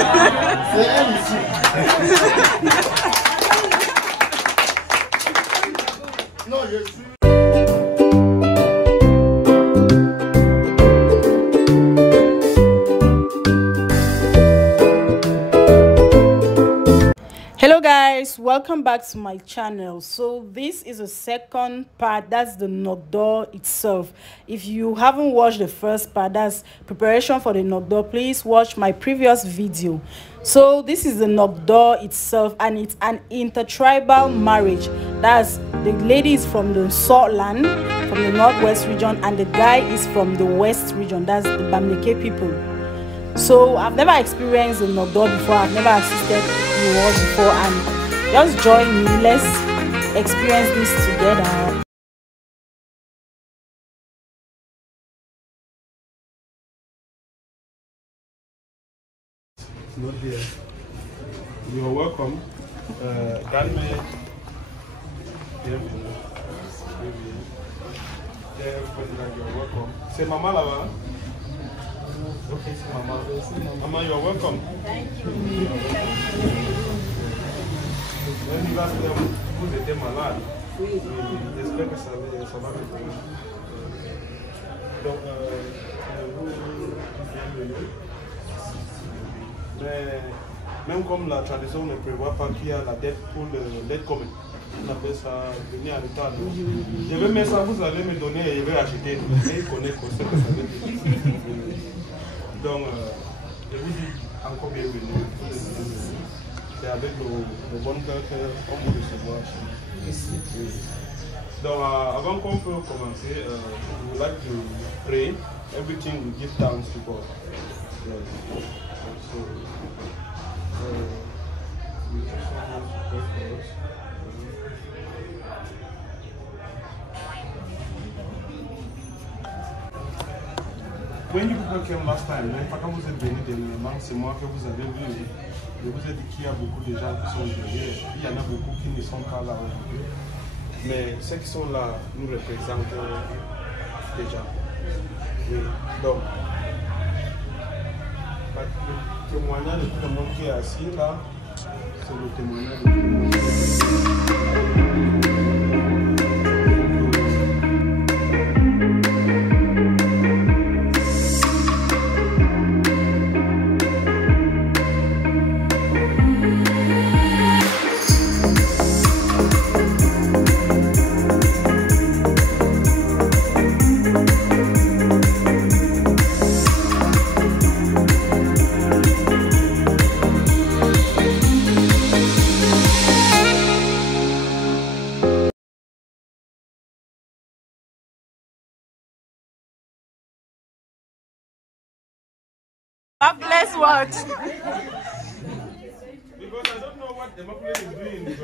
C'est elle ici. Non, je suis... Hello guys, welcome back to my channel. So this is a second part, that's the Nogdo itself. If you haven't watched the first part, that's preparation for the Nogdo, please watch my previous video. So this is the Nogdo itself, and it's an intertribal marriage. That's the lady is from the Salt Land, from the northwest region, and the guy is from the west region, that's the Bamileke people. So I've never experienced a Nogdo before, I've never assisted in war before, and just join me, let's experience this together. Not there. You are welcome. Everybody that you are welcome. Say Mama Lava. Okay, c'est Mama. Mama, you are welcome. Thank you. Vous étiez malade. Oui. J'espère que ça va bien. Donc, vous bienvenue. Mais même comme la tradition ne prévoit pas qu'il y a la dette pour l'aide commune, on appelle ça venir en retard. Je vais mettre ça, vous allez me donner et je vais acheter. Et il connaît ce que ça veut dire. Donc, je vous dis encore bienvenue. C'est avec le bon cœur qu'on vous recevoir. Donc, avant qu'on peut commencer, je would like to pray. Everything we give thanks to God. So, we just want to pray for us. When you people came last time, quand vous êtes venus dernièrement, c'est moi que vous avez vu. Je vous ai dit qu'il y a beaucoup de gens qui sont derrière. Il y en a beaucoup qui ne sont pas là aujourd'hui. Mais ceux qui sont là nous représentent déjà. Oui. Donc, le témoignage de tout le monde qui est assis là, c'est le témoignage de tout le monde. Bless what? Because I don't know what Immaculate is doing. You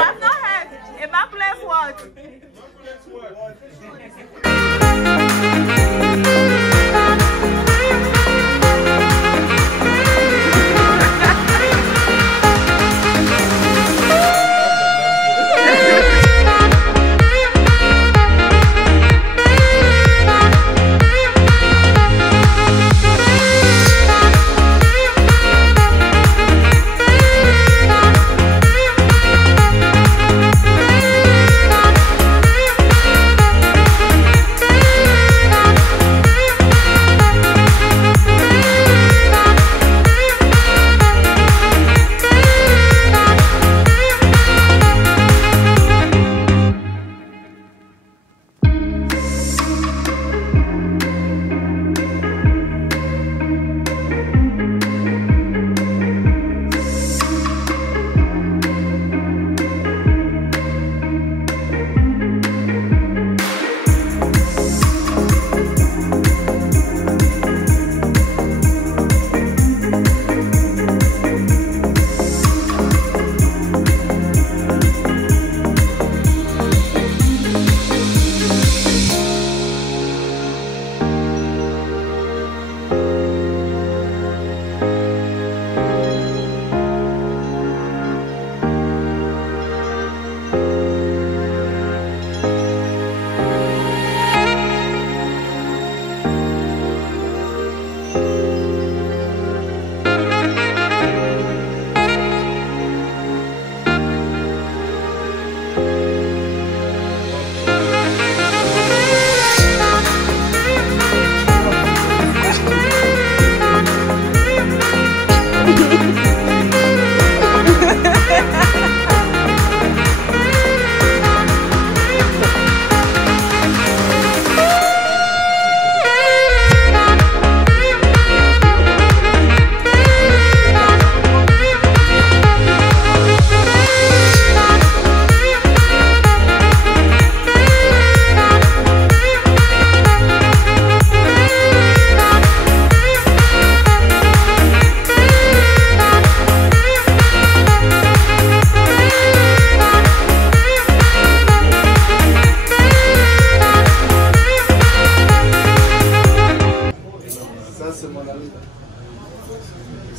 have not heard. Immaculate what? Immaculate what?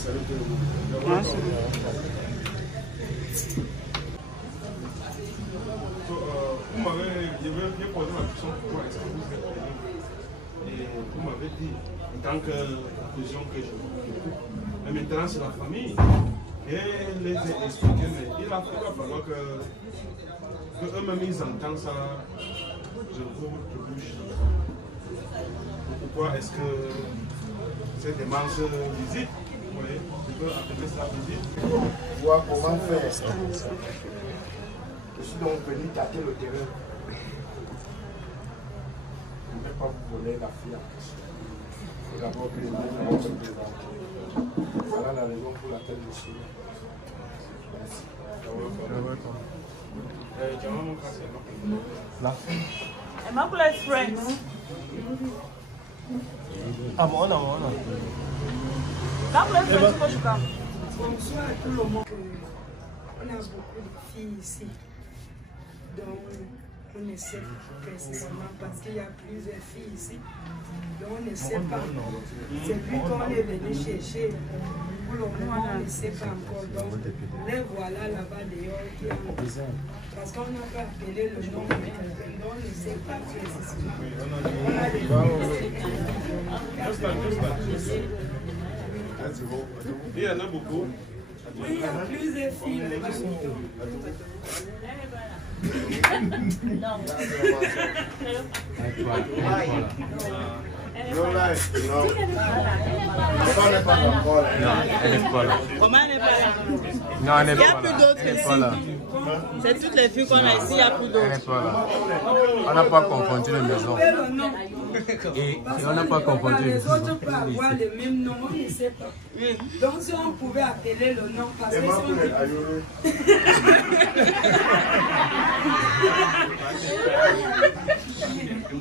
J'ai posé ma question pourquoi est-ce que vous êtes venu. Et vous m'avez dit, en tant que conclusion que je coupe, mais maintenant c'est la famille. Et les ai expliqué, mais il va falloir que eux-mêmes ils entendent ça de votre bouche. Pourquoi est-ce que cette démarche visite, vous voyez, je peux appeler ça visite. Voir comment faire. Je suis donc venu tâter le terrain. Je ne vais pas vous voler la fille en question. Il faut d'abord que les gens se présentent. Voilà la raison pour laquelle je suis là. Merci. Immaculate friends. Ah bon, non. Immaculate friends, quand tu come. Bonsoir à tout le monde. On a beaucoup de filles ici. Donc, on ne sait pas précisément parce qu'il y a plusieurs filles ici. Donc, on ne sait pas. C'est lui qu'on est venu chercher. Pour le moment, on ne sait pas encore. Donc, les voilà là-bas dehors qui ont. Parce qu'on n'a pas appelé le nom de quelqu'un. Donc, on ne sait pas précisément. On a des Il y en a beaucoup. Oui, il y a plusieurs filles là-bas. Non, là, non. Ça n'est pas encore là. Non, elle n'est pas là. Comment elle n'est pas là? Non, elle n'est Il n'y a pas plus là. d'autres Elle n'est ici. pas là. C'est toutes les filles qu'on a ici, il n'y a plus Elle d'autres. n'est pas là. On n'a pas confondu les maisons. Le nom. Et on n'a pas confondu les Les maisons. autres peuvent avoir le même nom, on ne sait pas. Donc si on pouvait appeler le nom, parce que si on dit...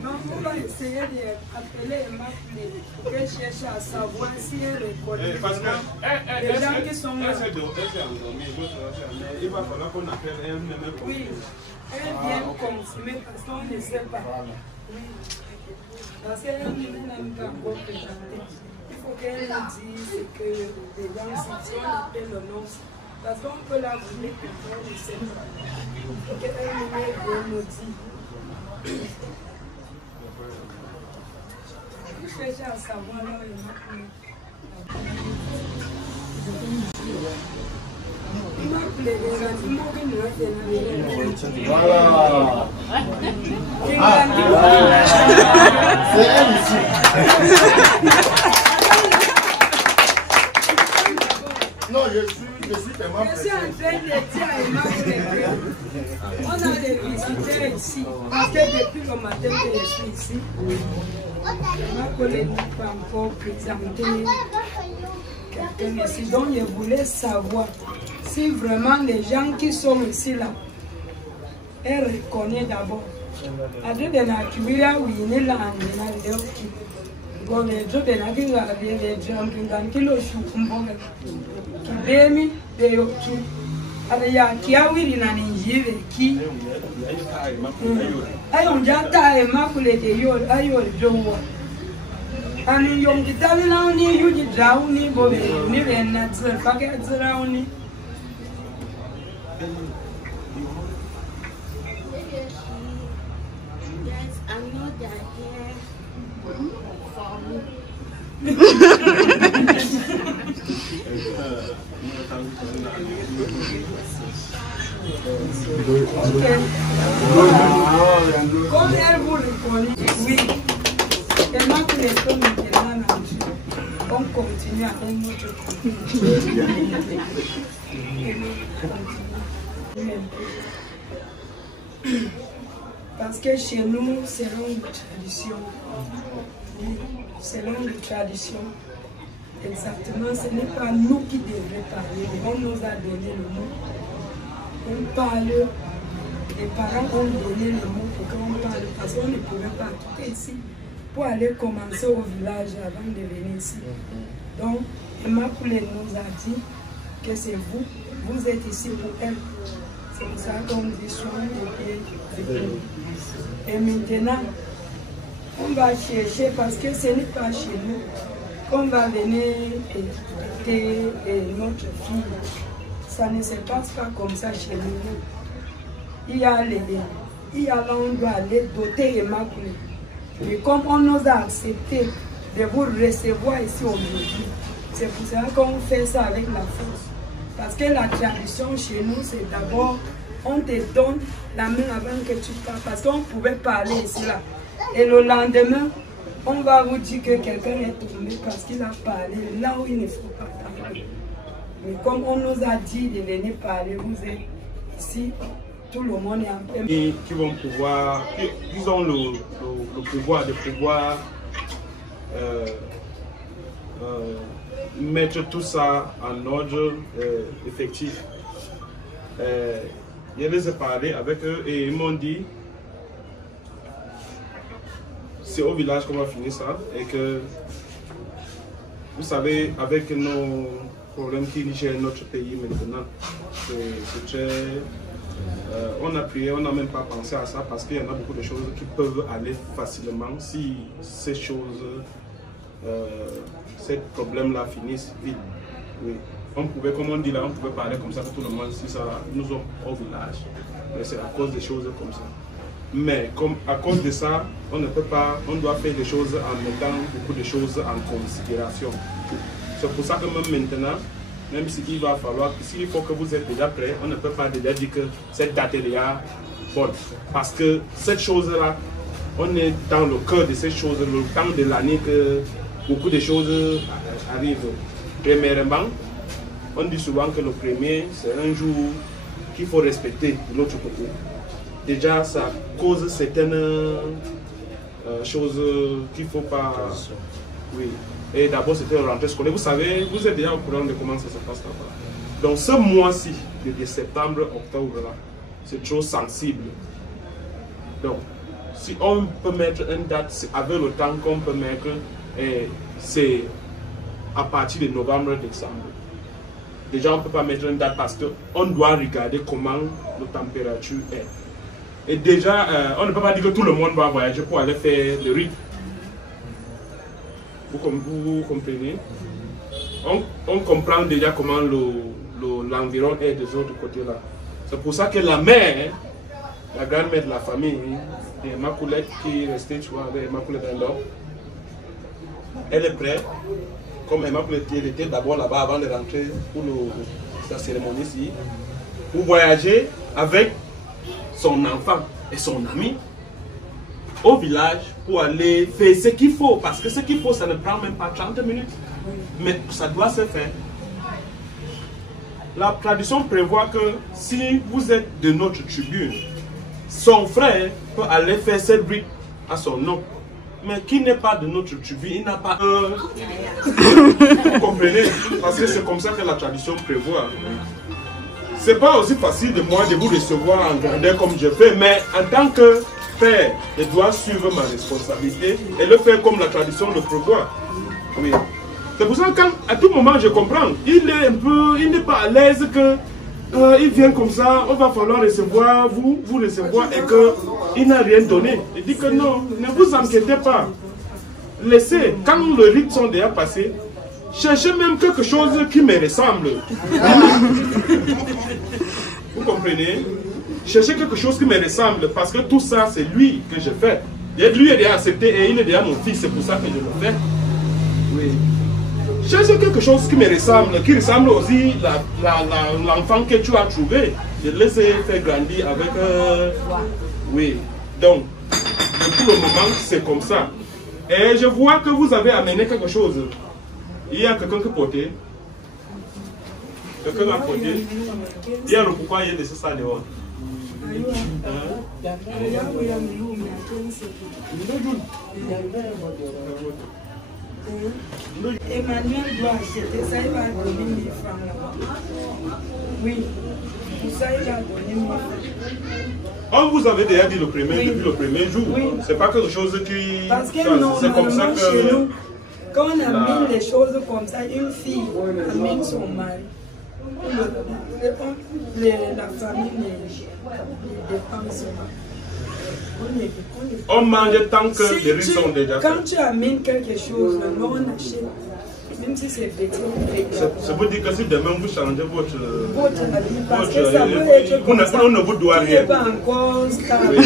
Donc on va essayer d'appeler Immaculée pour qu'elle cherche à savoir si elle reconnaît Parce que les gens qui sont là. elle s'est endormie, il va falloir qu'on appelle elle-même. Oui, elle vient confirmer parce qu'on ne sait pas. Oui. Parce qu'elle n'a même pas encore présenté. Il faut qu'elle nous dise que les gens, si on appelle le nom, parce qu'on peut la voler, mais on ne sait pas. Il faut qu'elle nous dise. Je cherche à savoir là où il m'a pris. Voilà. C'est elle ici. Non, je suis tellement Je suis en train de dire à Immaculée que on a des visiteurs ici. Parce que depuis le matin que je suis ici, Immaculée n'a pas encore présenté quelqu'un ici. Donc je voulais savoir si vraiment les gens qui sont ici là, elle reconnaît d'abord. Après de la cuillère, oui, il est là, il est là, il est là. Bon, les gens de la cuillère, les gens qui l'ont choué, qui bémi, de yoki. Alors, il y a qui a oui, il a n'ingéré qui. Aïe, on a ta Immaculée de yol, aïe, on joue. And you young Italian, you did drown, you go near and not forget around. Yes, I know that here for me. Comme elle vous reconnaît, oui. Tellement que les femmes maintenant, on continue avec notre parce que chez nous, c'est longue tradition. C'est longue tradition. Exactement, ce n'est pas nous qui devrions parler. On nous a donné le mot. On parle, les parents ont donné le mot pour qu'on parle, parce qu'on ne pouvait pas quitter ici pour aller commencer au village avant de venir ici. Donc, Immaculée nous a dit que c'est vous, vous êtes ici pour elle. C'est pour ça qu'on dit soin et maintenant, on va chercher parce que ce n'est pas chez nous. qu'on va venir écouter notre fille. Ça ne se passe pas comme ça chez nous. Il y a là où on doit aller doter Immaculée. Mais comme on nous a accepté de vous recevoir ici aujourd'hui, c'est pour ça qu'on fait ça avec la force. Parce que la tradition chez nous, c'est d'abord, on te donne la main avant que tu parles. Parce qu'on pouvait parler ici là. Et le lendemain, on va vous dire que quelqu'un est tombé parce qu'il a parlé là où il ne faut pas parler. Mais comme on nous a dit de venir parler, vous êtes ici, tout le monde est en paix. Et qui vont pouvoir, ils ont le pouvoir de pouvoir mettre tout ça en ordre effectif. Je les ai parlé avec eux et ils m'ont dit c'est au village qu'on va finir ça et que vous savez avec nos problèmes qui gèrent notre pays maintenant, c'est très on a prié, on n'a même pas pensé à ça parce qu'il y en a beaucoup de choses qui peuvent aller facilement si ces choses, ces problèmes-là finissent vite. Oui. On pouvait, comme on dit là, on pouvait parler comme ça pour tout le monde si ça nous sommes au village. Mais c'est à cause des choses comme ça. Mais comme à cause de ça, on ne peut pas, on doit faire des choses en mettant beaucoup de choses en considération. C'est pour ça que même maintenant, même s'il va falloir, s'il faut que vous êtes déjà prêts, on ne peut pas déjà dire que cette date est déjà bonne. Parce que cette chose-là, on est dans le cœur de ces choses, le temps de l'année que beaucoup de choses arrivent. Premièrement, on dit souvent que le premier, c'est un jour qu'il faut respecter de l'autre côté. Déjà, ça cause certaines choses qu'il ne faut pas... Oui. Et d'abord, c'était une rentrée scolaire. Vous savez, vous êtes déjà au courant de comment ça se passe là-bas. Donc, ce mois-ci, de septembre, octobre, là, c'est trop sensible. Donc, si on peut mettre une date, avec le temps qu'on peut mettre, c'est à partir de novembre, décembre. Déjà, on ne peut pas mettre une date parce qu'on doit regarder comment la température est. Et déjà, on ne peut pas dire que tout le monde va voyager pour aller faire le rythme. Vous comprenez? On comprend déjà comment l'environ est de l'autre côté-là. C'est pour ça que la mère, la grand-mère de la famille, Immaculée, qui est restée, tu vois, avec Immaculée Dindon, elle est prête. Comme Immaculée était d'abord là-bas avant de rentrer pour sa cérémonie ici, pour voyager avec son enfant et son ami au village pour aller faire ce qu'il faut. Parce que ce qu'il faut, ça ne prend même pas 30 minutes. Mais ça doit se faire. La tradition prévoit que si vous êtes de notre tribu, son frère peut aller faire cette brique à son nom. Mais qui n'est pas de notre tribu, il n'a pas un... Vous comprenez? Parce que c'est comme ça que la tradition prévoit. C'est pas aussi facile de moi de vous recevoir en grandeur comme je fais, mais en tant que père, je dois suivre ma responsabilité et le faire comme la tradition le prévoit. Oui. C'est pour ça qu'à tout moment je comprends, il est un peu, il n'est pas à l'aise que il vient comme ça, on va falloir recevoir, vous recevoir et qu'il n'a rien donné. Il dit que non, ne vous inquiétez pas. Laissez, quand le rites sont déjà passés, cherchez même quelque chose qui me ressemble. Vous comprenez? Cherchez quelque chose qui me ressemble parce que tout ça c'est lui que je fais. Lui est déjà accepté et il est déjà mon fils, c'est pour ça que je le fais. Oui. Cherchez quelque chose qui me ressemble, qui ressemble aussi l'enfant que tu as trouvé. Je le laisse faire grandir avec... Oui. Donc, pour le moment, c'est comme ça. Et je vois que vous avez amené quelque chose. Il y a quelqu'un qui portait. Quelqu'un a porté. Il y a le pourquoi il a laissé ça dehors. Emmanuel doit acheter ça, il va donner 1000 francs là-bas. Oui, pour ça il va donner 1000 francs. On vous avait déjà dit le premier, oui. Depuis le premier jour. Oui. C'est pas quelque chose qui... Parce que c'est comme ça que... Chez nous, quand on amène les choses comme ça, une fille amène son mari. La famille ne dépense pas. On mange tant que les riz sont déjà faits. Quand tu amènes quelque chose, on achète. Même si c'est petit. Ça veut dire que si demain vous changez votre avis, parce que ça peut être comme ça. On ne vous doit rien. Qui n'est pas encore stable.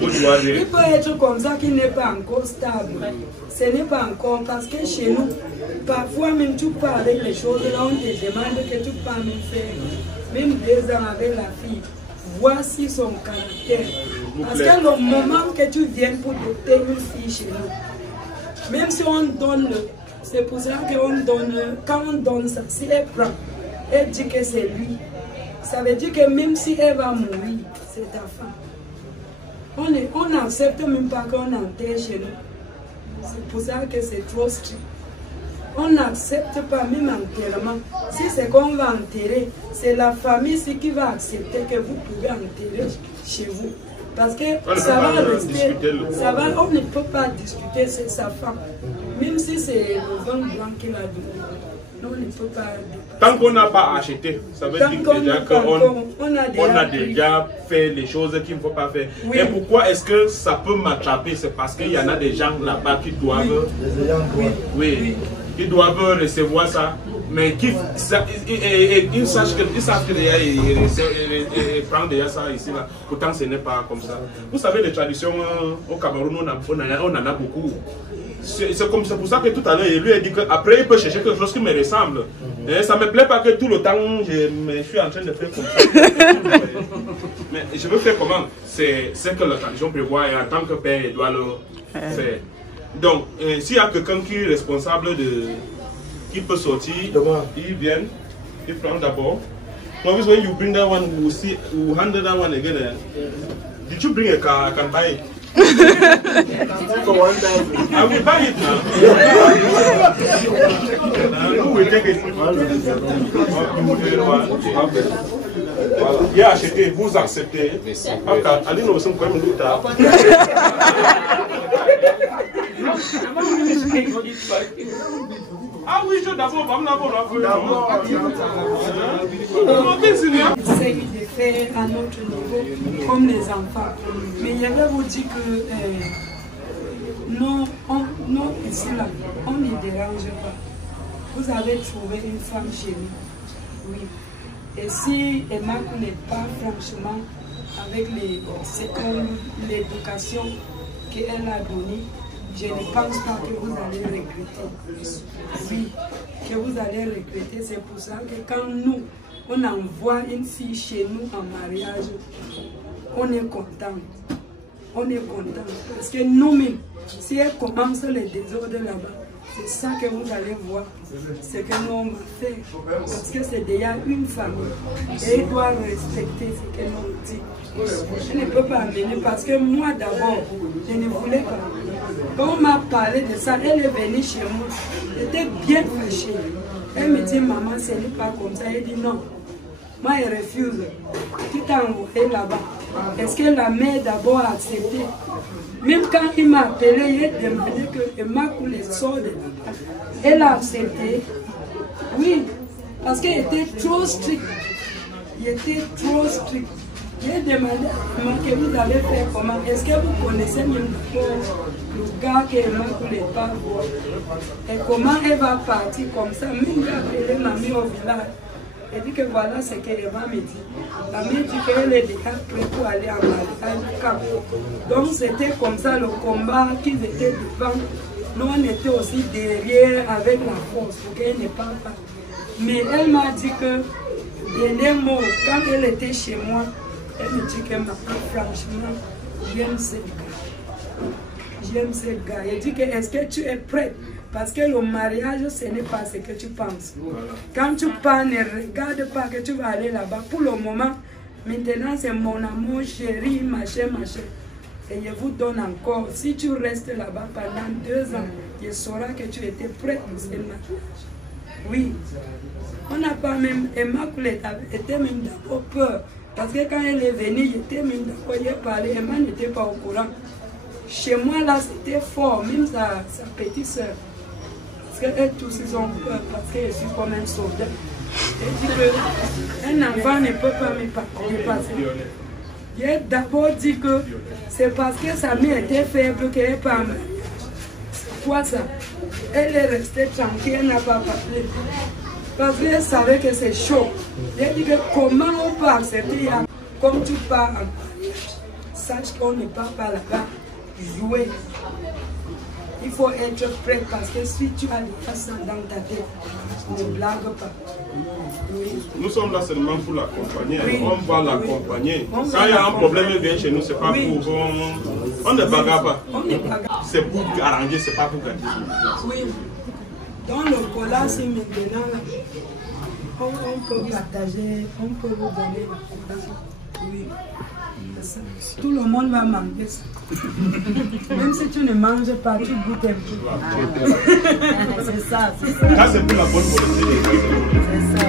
Il peut être comme ça qui n'est pas encore stable. Ce n'est pas encore parce que chez nous, parfois même tu parles avec les choses, là on te demande que tu peux même faire, même 2 ans avec la fille. Voici son caractère. Parce que le moment que tu viens pour doter une fille chez nous, même si on donne, c'est pour ça qu'on donne, quand on donne ça, si elle prend, elle dit que c'est lui. Ça veut dire que même si elle va mourir, c'est ta femme. On n'accepte même pas qu'on enterre chez nous. C'est pour ça que c'est trop strict. On n'accepte pas même enterrement. Si c'est qu'on va enterrer, c'est la famille qui va accepter que vous pouvez enterrer chez vous. Parce que ça va rester, on ne peut pas discuter, c'est sa femme. Même si c'est le vin blanc qu'il a donné. Non, on ne peut pas. Tant qu'on n'a pas acheté, ça veut dire déjà qu'on a déjà fait les choses qu'il ne faut pas faire. Oui. Et pourquoi est-ce que ça peut m'attraper? C'est parce qu'il y en a des gens là-bas qui doivent, qui doivent recevoir ça. Mais ils savent que déjà, ils prennent déjà ça ici, là. Pourtant, ce n'est pas comme ça. Vous savez, les traditions au Cameroun, on en a beaucoup. C'est pour ça que tout à l'heure, il lui a dit qu'après, il peut chercher quelque chose qui me ressemble. Et ça ne me plaît pas que tout le temps, je suis en train de faire comme ça. Mais je veux faire comment? C'est ce que la tradition prévoit et en tant que père, il doit le faire. Donc, s'il y a quelqu'un qui est responsable qui peut sortir, il vient, il prend d'abord. Always when you bring that one, we'll handle that one again. Did you bring a car? I can buy it. For 1,000. I will buy it now. Who will take it? Il a acheté, vous acceptez. Allez, nous sommes quand même plus tard. Ah oui, je d'abord, essaye de faire à notre niveau comme les enfants. Mais je vais vous dire que non, ici là, on ne dérange pas. Vous avez trouvé une femme chez nous. Oui. Et si Emma n'est pas franchement avec l'éducation qu'elle a donnée, je ne pense pas que vous allez regretter. Oui, que vous allez regretter. C'est pour ça que quand nous, on envoie une fille chez nous en mariage, on est content. On est content. Parce que nous-mêmes, si elle commence les désordres là-bas, c'est ça que vous allez voir. Ce que nous on va faire. Parce que c'est déjà une famille. Et elle doit respecter ce que nous dit. Je ne peux pas amener parce que moi d'abord, je ne voulais pas. Quand on m'a parlé de ça, elle est venue chez moi. J'étais bien fâchée. Elle me dit, maman, ce n'est pas comme ça. Elle dit non. Moi, elle refuse. Tu t'es envoyé là-bas. Est-ce que la mère d'abord a accepté? Même quand il m'a appelé, il a demandé que Emma les sort de là-bas. Elle a accepté. Oui, parce qu'elle était trop stricte. Il était trop strict. J'ai demandé à Emma que vous allez faire comment. Est-ce que vous connaissez même le gars qu'Emma ne voulait pas voir? Et comment elle va partir comme ça? Même j'ai appelé mamie au village. Elle dit que voilà ce qu'Emma me dit. La mère dit qu'elle est déjà prête pour aller en mariage. Donc c'était comme ça le combat qu'ils étaient devant. Nous on était aussi derrière avec la force pour qu'elle ne parle pas. Mais elle m'a dit que, dernier mot, quand elle était chez moi, elle me dit que maintenant, franchement, j'aime ce gars. J'aime ce gars. Elle dit que est-ce que tu es prête? Parce que le mariage, ce n'est pas ce que tu penses. Quand tu pars, ne regarde pas que tu vas aller là-bas. Pour le moment, maintenant, c'est mon amour chéri, machin, machin. Et je vous donne encore, si tu restes là-bas pendant 2 ans, je saurai que tu étais prête pour ce mariage. Oui. On n'a pas même, Emma était même d'abord peur. Parce que quand elle est venue, j'étais même d'accord, j'ai parlé, Emma n'était pas au courant. Chez moi, là, c'était fort, même sa petite soeur. Parce qu'elle tous ils ont peur, parce que je suis comme un soldat. Elle dit qu'un enfant ne peut pas me dépasser. J'ai d'abord dit que c'est parce que sa mère était faible qu'elle n'est pas en mariage. Pourquoi ça? Elle est restée tranquille, elle n'a pas parlé. Parce qu'elle savait que c'est chaud. Elle dit que comment on peut accepter, comme tu pars en mariage, sache qu'on ne part pas là-bas jouer. Il faut être prêt parce que si tu as ça dans ta tête, ne blague pas. Oui. Nous sommes là seulement pour l'accompagner. Oui. On va l'accompagner. Quand il y a un problème, il vient chez nous, c'est pas oui. pour... On ne bagarre pas. On ne bagarre. C'est pour arranger, c'est pas pour gagner. Oui. Dans le cola, c'est maintenant, on peut partager, on peut vous donner la cola. Oui. Tout le monde va manger ça. Même si tu ne manges pas, tu goûtes un peu. C'est ça, c'est ça. Ça, c'est pour la bonne volonté. C'est ça.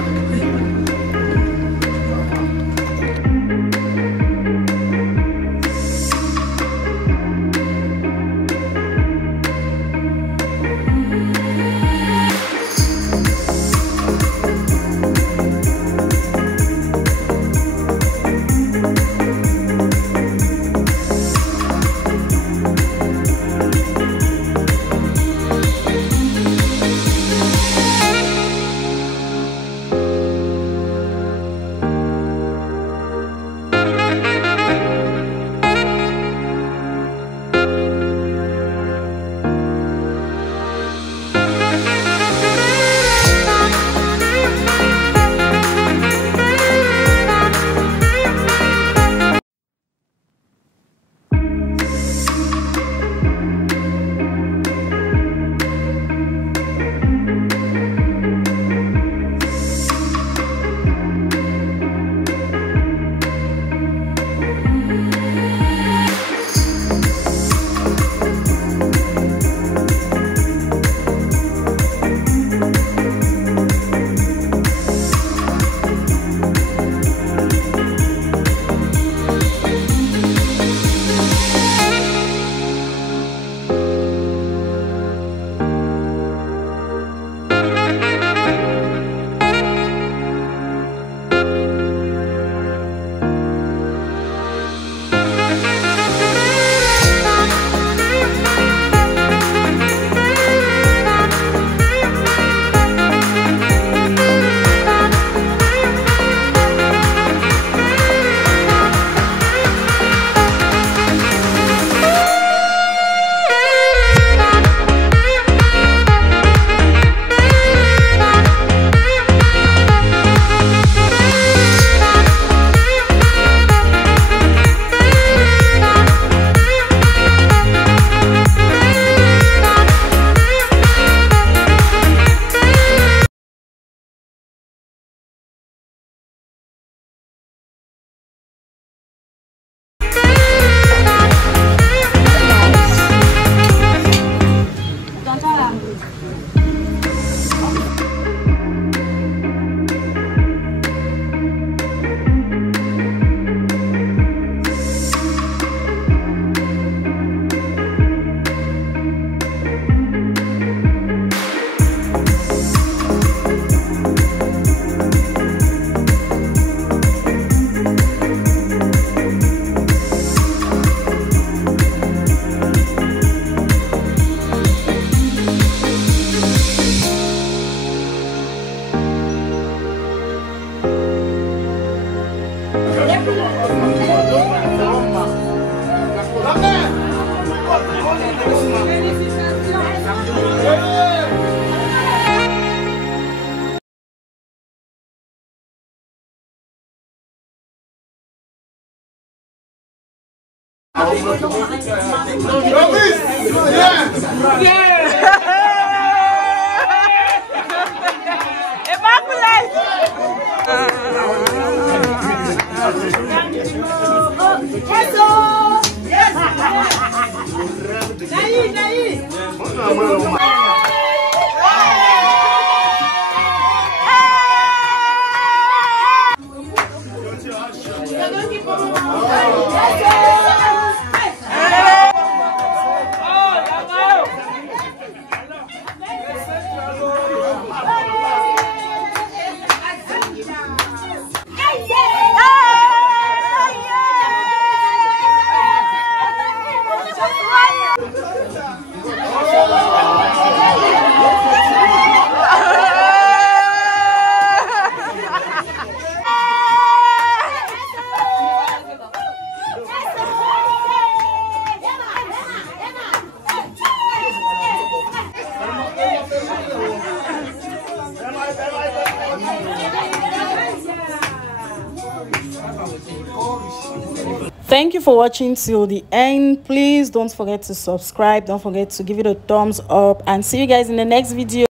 Thank you for watching till the end. Please don't forget to subscribe. Don't forget to give it a thumbs up, and see you guys in the next video.